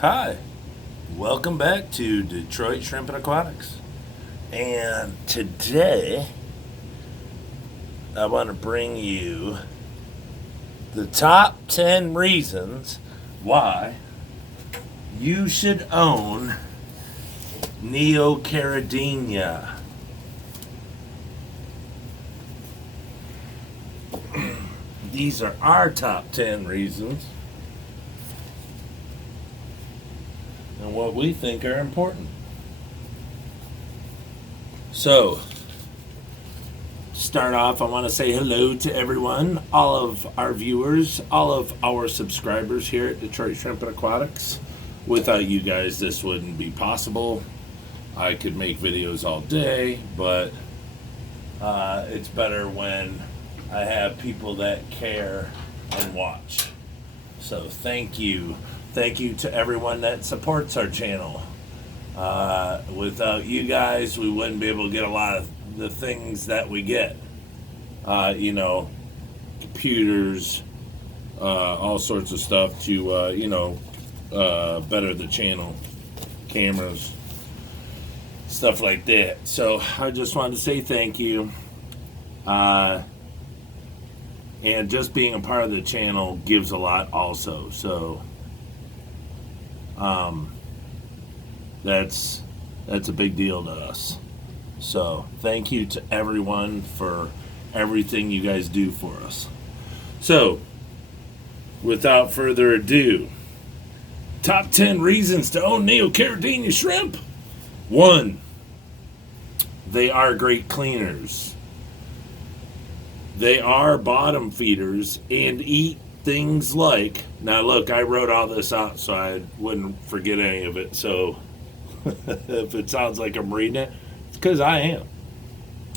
Hi, welcome back to Detroit Shrimp Aquatics. And today I want to bring you the top 10 reasons why you should own neocaridina. These are our top 10 reasons and what we think are important. So, to start off, I want to say hello to everyone, all of our viewers, all of our subscribers here at Detroit Shrimp Aquatics. Without you guys, this wouldn't be possible. I could make videos all day, but it's better when I have people that care and watch. So thank you. Thank you to everyone that supports our channel. Without you guys, we wouldn't be able to get a lot of the things that we get. Computers, all sorts of stuff to, better the channel, cameras, stuff like that. So I just wanted to say thank you. And just being a part of the channel gives a lot also. So that's a big deal to us. So thank you to everyone for everything you guys do for us. So without further ado, top 10 reasons to own neocaridina shrimp. 1, they are great cleaners. They are bottom feeders and eat things like, now look, I wrote all this out so I wouldn't forget any of it. So if it sounds like I'm reading it, it's because I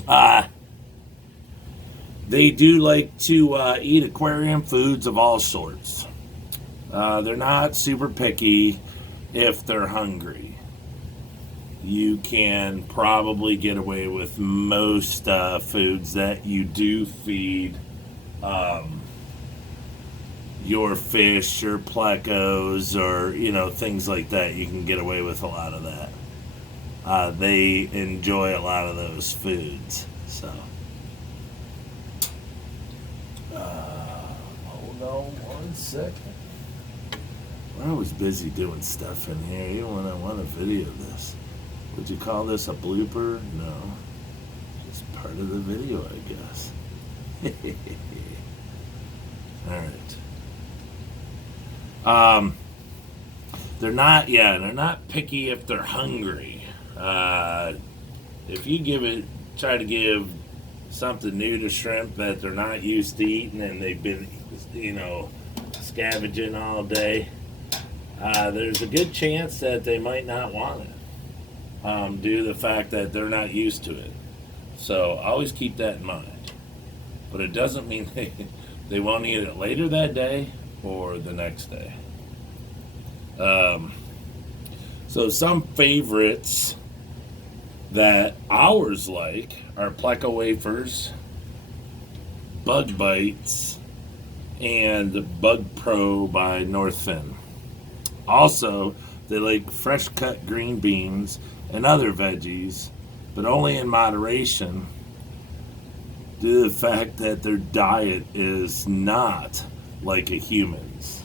am. They do like to eat aquarium foods of all sorts. They're not super picky if they're hungry. You can probably get away with most foods that you do feed your fish or plecos or things like that. You can get away with a lot of that. They enjoy a lot of those foods. So hold on 1 second. I was busy doing stuff in here even when I want to video this. Would you call this a blooper? No. Just part of the video, I guess. Alright. They're not picky if they're hungry. If you try to give something new to shrimp that they're not used to eating and they've been, scavenging all day, there's a good chance that they might not want it. Due to the fact that they're not used to it. So always keep that in mind. But it doesn't mean they won't eat it later that day or the next day. So some favorites that ours like are Pleco wafers, Bug Bites, and Bug Pro by Northfin. Also, they like fresh cut green beans and other veggies, but only in moderation due to the fact that their diet is not like a human's.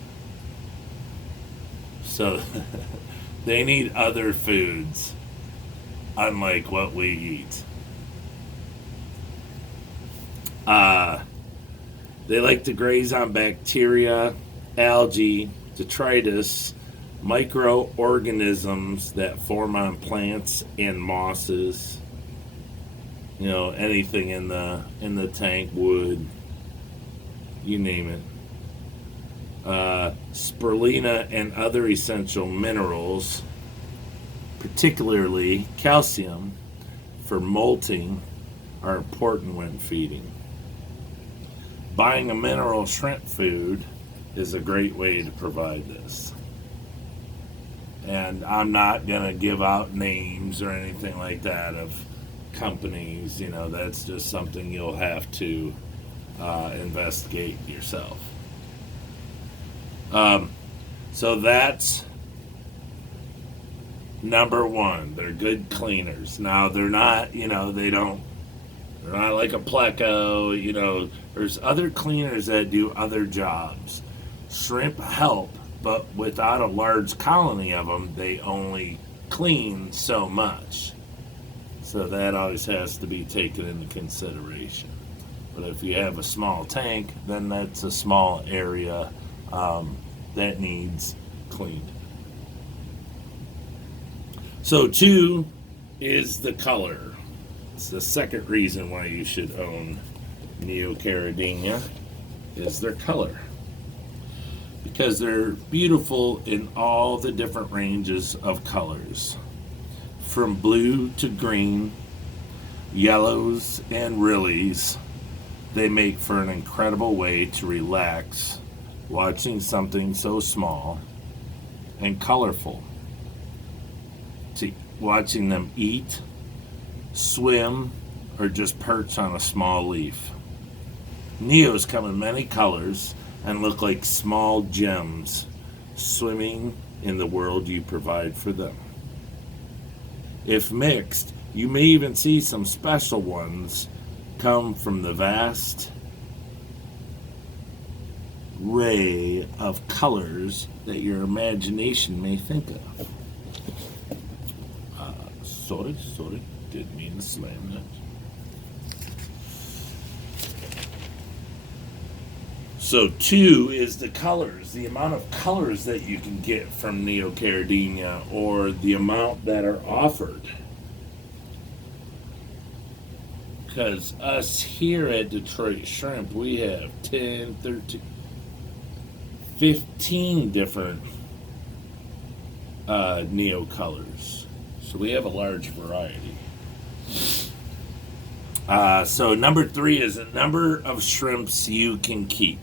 So they need other foods, unlike what we eat. They like to graze on bacteria, algae, detritus, microorganisms that form on plants and mosses. Anything in the tank, wood, you name it. Spirulina and other essential minerals, particularly calcium for molting, are important when feeding. Buying a mineral shrimp food is a great way to provide this. And I'm not going to give out names or anything like that of companies. That's just something you'll have to investigate yourself. So that's Number one, they're good cleaners. Now they're not, they're not like a pleco. There's other cleaners that do other jobs. Shrimp help, but without a large colony of them, they only clean so much. So that always has to be taken into consideration. But if you have a small tank, then that's a small area that needs cleaned. So 2 is the color. It's the second reason why you should own neocaridina is their color. Because they're beautiful in all the different ranges of colors. From blue to green, yellows and lilies, they make for an incredible way to relax watching something so small and colorful. See, watching them eat, swim, or just perch on a small leaf. Neos come in many colors and look like small gems swimming in the world you provide for them. If mixed, you may even see some special ones come from the vast array of colors that your imagination may think of. Sorry, didn't mean to slam that. So 2 is the colors, the amount of colors that you can get from neocaridina, or the amount that are offered. Because us here at Detroit Shrimp, we have 10, 13, 15 different neo colors. So we have a large variety. So number 3 is the number of shrimps you can keep.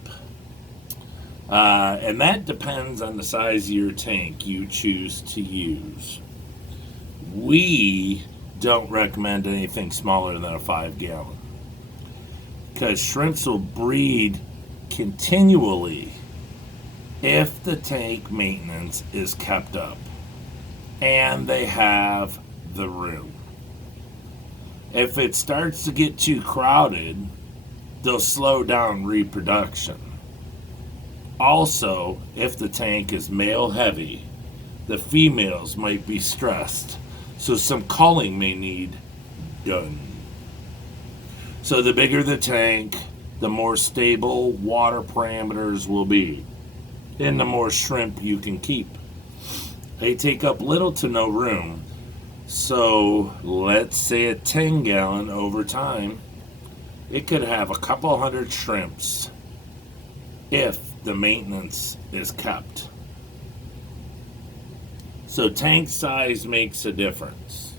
And that depends on the size of your tank you choose to use. We don't recommend anything smaller than a 5-gallon. Because shrimps will breed continually if the tank maintenance is kept up and they have the room. If it starts to get too crowded, they'll slow down reproduction. Also, if the tank is male heavy, the females might be stressed, so some culling may need done. So the bigger the tank, the more stable water parameters will be, and the more shrimp you can keep. They take up little to no room, so let's say a 10-gallon over time, it could have a couple hundred shrimps if the maintenance is kept. So tank size makes a difference.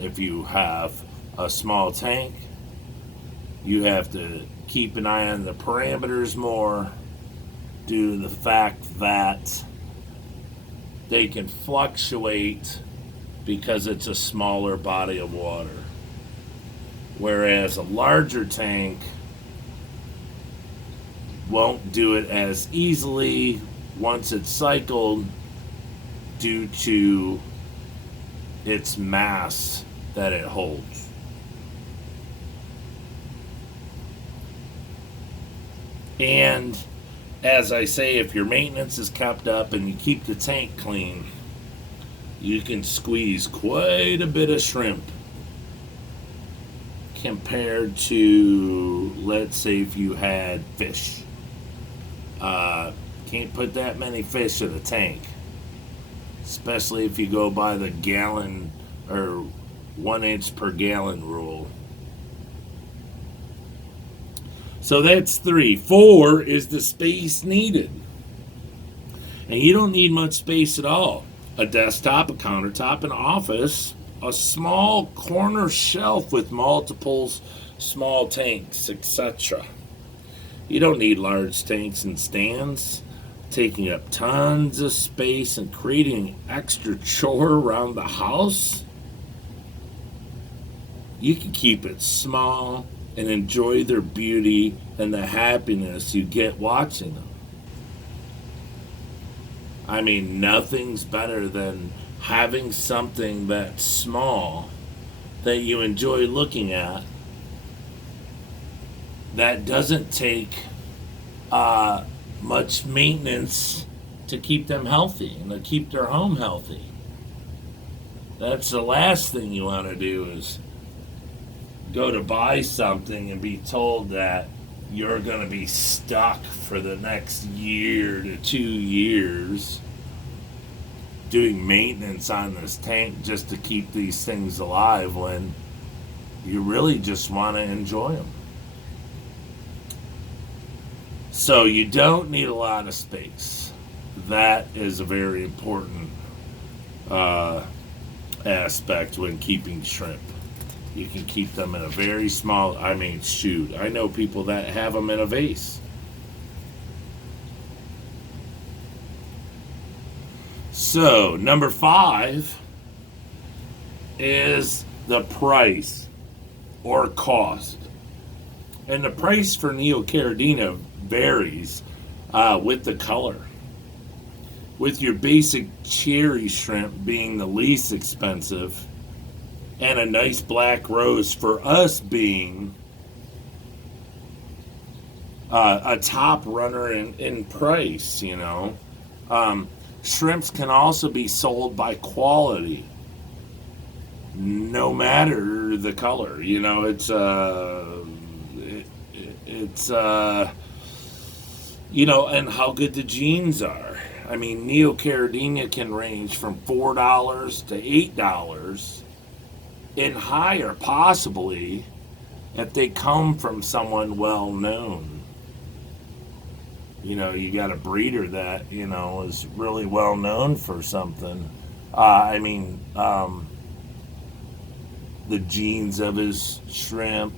If you have a small tank, you have to keep an eye on the parameters more due to the fact that they can fluctuate because it's a smaller body of water. Whereas a larger tank won't do it as easily once it's cycled due to its mass that it holds. And as I say, if your maintenance is kept up and you keep the tank clean, you can squeeze quite a bit of shrimp compared to, let's say, if you had fish. Can't put that many fish in a tank, especially if you go by the gallon or 1 inch per gallon rule. So that's 3. 4 is the space needed. And you don't need much space at all. A desktop, a countertop, an office, a small corner shelf with multiple small tanks, etc. You don't need large tanks and stands, taking up tons of space and creating an extra chore around the house. You can keep it small and enjoy their beauty and the happiness you get watching them. I mean, nothing's better than having something that's small that you enjoy looking at, that doesn't take much maintenance to keep them healthy and to keep their home healthy. That's the last thing you want to do, is go to buy something and be told that you're going to be stuck for the next year to 2 years doing maintenance on this tank just to keep these things alive, when you really just want to enjoy them. So you don't need a lot of space. That is a very important aspect when keeping shrimp. You can keep them in a very small, I know people that have them in a vase. So, number 5 is the price or cost. And the price for neocaridina varies with the color. With your basic cherry shrimp being the least expensive, and a nice black rose for us being a top runner in price, you know. Shrimps can also be sold by quality, no matter the color. You know, it's you know, and how good the genes are. I mean, neocaridina can range from $4 to $8 and higher, possibly, if they come from someone well known. You know, you got a breeder that, you know, is really well known for something. The genes of his shrimp,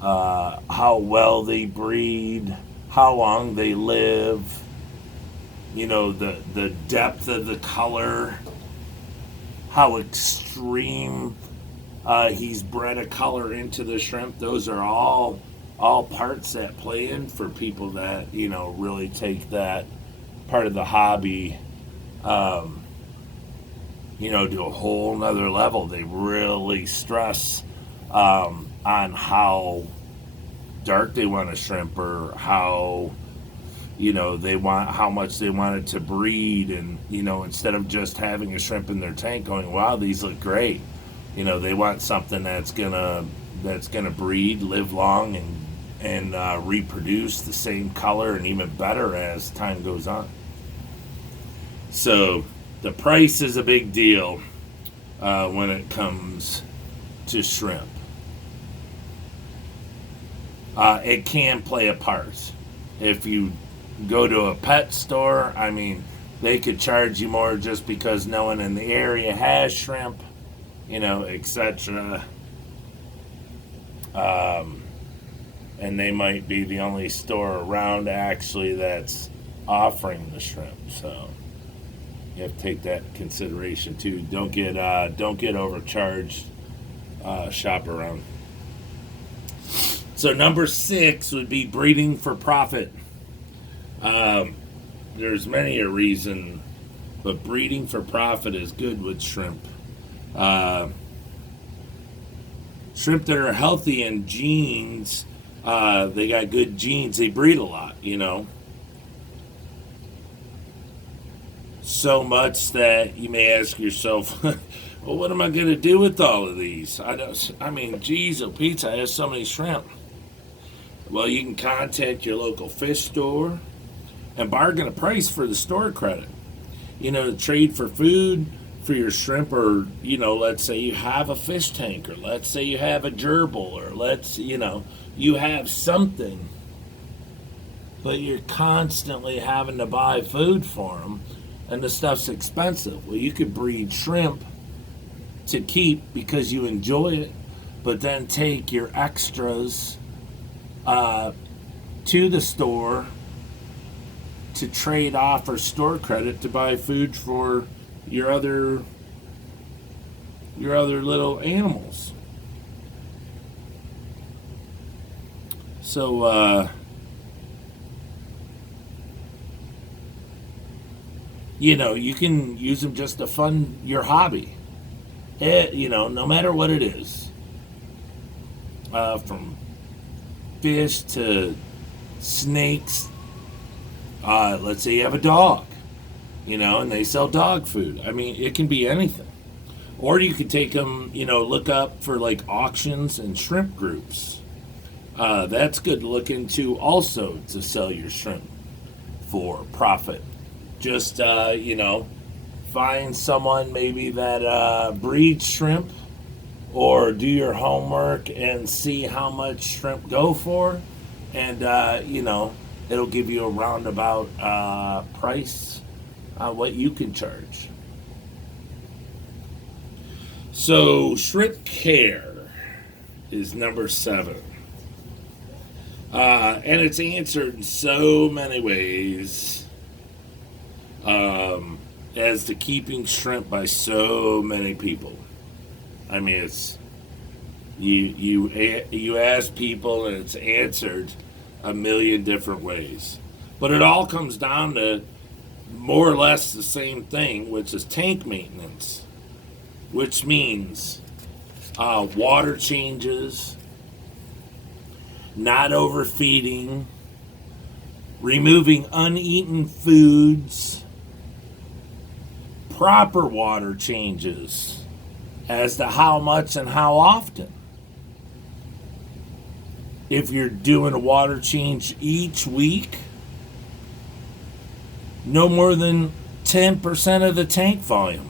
how well they breed, how long they live, you know, the depth of the color, how extreme he's bred a color into the shrimp. Those are all parts that play in for people that, you know, really take that part of the hobby, you know, to a whole nother level. They really stress on how dark they want a shrimp, or how, you know, how much they want it to breed. And, you know, instead of just having a shrimp in their tank going, wow, these look great, you know, they want something that's gonna breed, live long, and reproduce the same color and even better as time goes on. So the price is a big deal when it comes to shrimp. It can play a part. If you go to a pet store, I mean, they could charge you more just because no one in the area has shrimp, you know, etc. And they might be the only store around actually that's offering the shrimp. So you have to take that in consideration too. Don't get overcharged. Shop around. So number 6 would be breeding for profit. There's many a reason, but breeding for profit is good with shrimp. Shrimp that are healthy in genes, they got good genes, they breed a lot, you know. So much that you may ask yourself, well, what am I going to do with all of these? Geez, oh pizza, I have so many shrimp. Well, you can contact your local fish store and bargain a price for the store credit. You know, to trade for food for your shrimp, or, you know, let's say you have a fish tank, or let's say you have a gerbil, or you have something, but you're constantly having to buy food for them, and the stuff's expensive. Well, you could breed shrimp to keep because you enjoy it, but then take your extras to the store to trade off or store credit to buy food for your other little animals. So You can use them just to fund your hobby. No matter what it is, from fish to snakes. Let's say you have a dog, and they sell dog food. I mean, it can be anything. Or you could take them, look up for like auctions and shrimp groups. That's good to look into also to sell your shrimp for profit. Just, find someone maybe that breeds shrimp, or do your homework and see how much shrimp go for. And, it'll give you a roundabout price on what you can charge. So, shrimp care is number 7. And it's answered in so many ways as to keeping shrimp by so many people. I mean, it's you ask people and it's answered a million different ways. But it all comes down to more or less the same thing, which is tank maintenance, which means water changes, not overfeeding, removing uneaten foods, proper water changes as to how much and how often. If you're doing a water change each week, no more than 10% of the tank volume.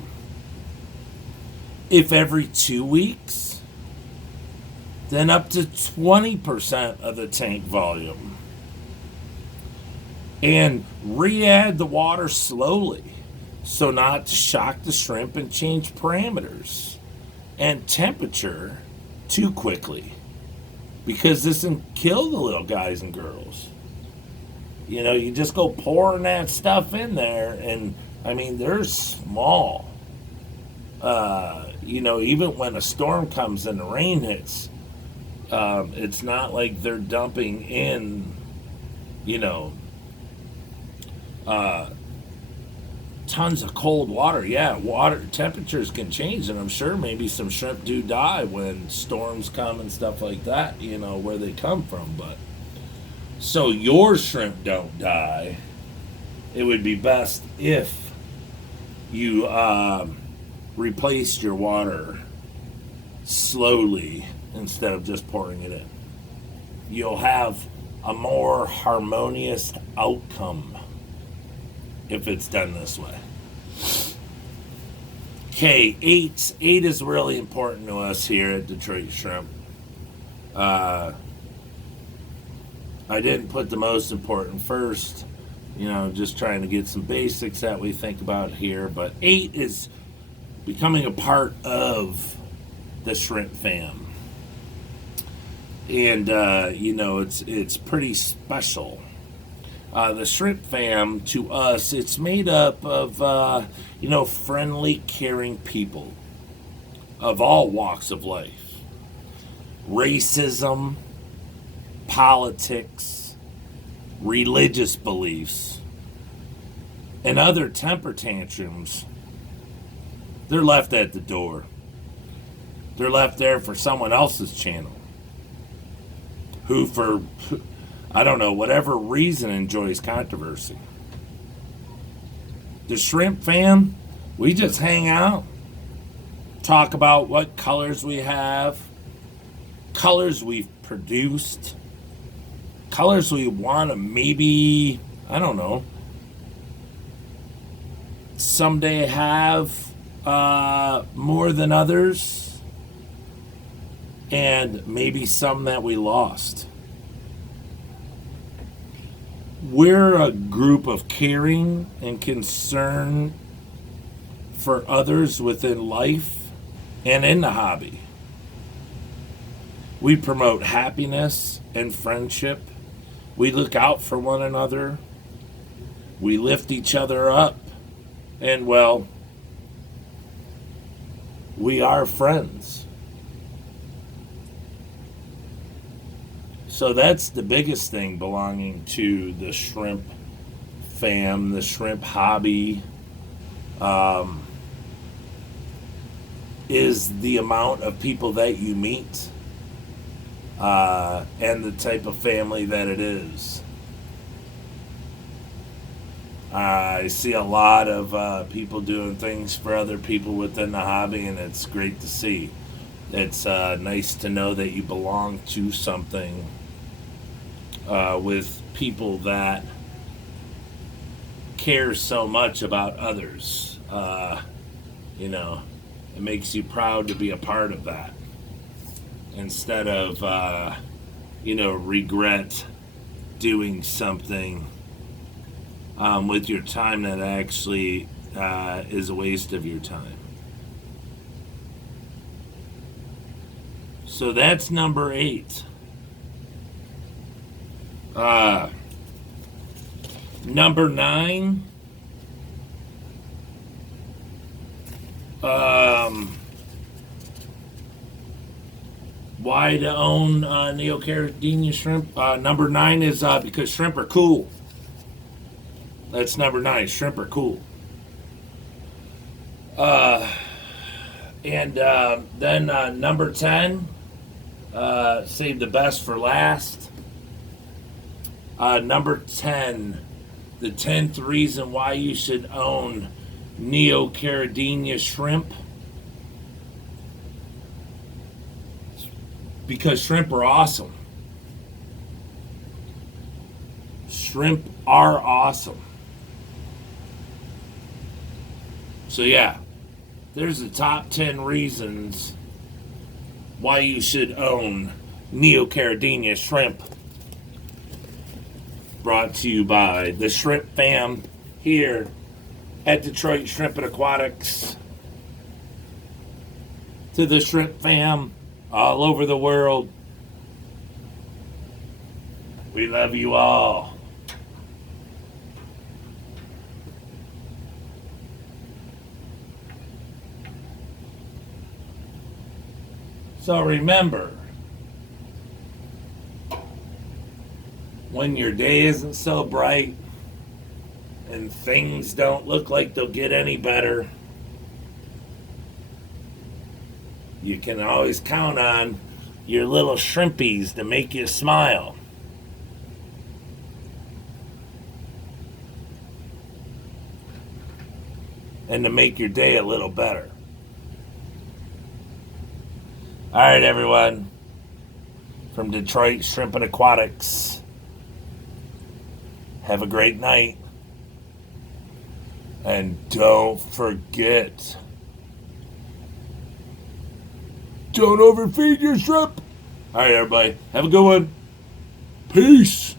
If every 2 weeks, then up to 20% of the tank volume. And re-add the water slowly, so not to shock the shrimp and change parameters and temperature too quickly, because this can kill the little guys and girls. You just go pouring that stuff in there, and I mean, they're small. Even when a storm comes and the rain hits, it's not like they're dumping in, tons of cold water. Yeah, water temperatures can change, and I'm sure maybe some shrimp do die when storms come and stuff like that, where they come from. But so your shrimp don't die, it would be best if you replaced your water slowly instead of just pouring it in. You'll have a more harmonious outcome if it's done this way. Okay, 8 is really important to us here at Detroit Shrimp. I didn't put the most important first, just trying to get some basics that we think about here. But 8 is becoming a part of the shrimp fam. And, it's pretty special. The shrimp fam, to us, it's made up of, friendly, caring people of all walks of life. Racism, politics, religious beliefs, and other temper tantrums, they're left at the door. They're left there for someone else's channel, who, for I don't know, whatever reason, enjoys controversy. The shrimp fam, we just hang out, talk about what colors we have, colors we've produced, colors we want to maybe, someday have more than others, and maybe some that we lost. We're a group of caring and concern for others within life and in the hobby. We promote happiness and friendship. We look out for one another. We lift each other up. And, well, we are friends. So that's the biggest thing belonging to the shrimp fam, the shrimp hobby. is the amount of people that you meet and the type of family that it is. I see a lot of people doing things for other people within the hobby, and it's great to see. It's nice to know that you belong to something with people that care so much about others. You know, it makes you proud to be a part of that instead of, regret doing something with your time that actually is a waste of your time. So that's number 8. Number 9. Why to own neocaridina shrimp? Number 9 is because shrimp are cool. That's number 9. Shrimp are cool. And then number 10, save the best for last. Number 10, the 10th reason why you should own neocaridina shrimp. Because shrimp are awesome. Shrimp are awesome. So yeah, there's the top 10 reasons why you should own neocaridina shrimp. Brought to you by the Shrimp Fam here at Detroit Shrimp Aquatics. To the Shrimp Fam all over the world, we love you all. So remember, when your day isn't so bright and things don't look like they'll get any better, you can always count on your little shrimpies to make you smile. And to make your day a little better. All right, everyone. From Detroit Shrimp Aquatics. Have a great night. And don't forget, don't overfeed your shrimp. All right, everybody. Have a good one. Peace.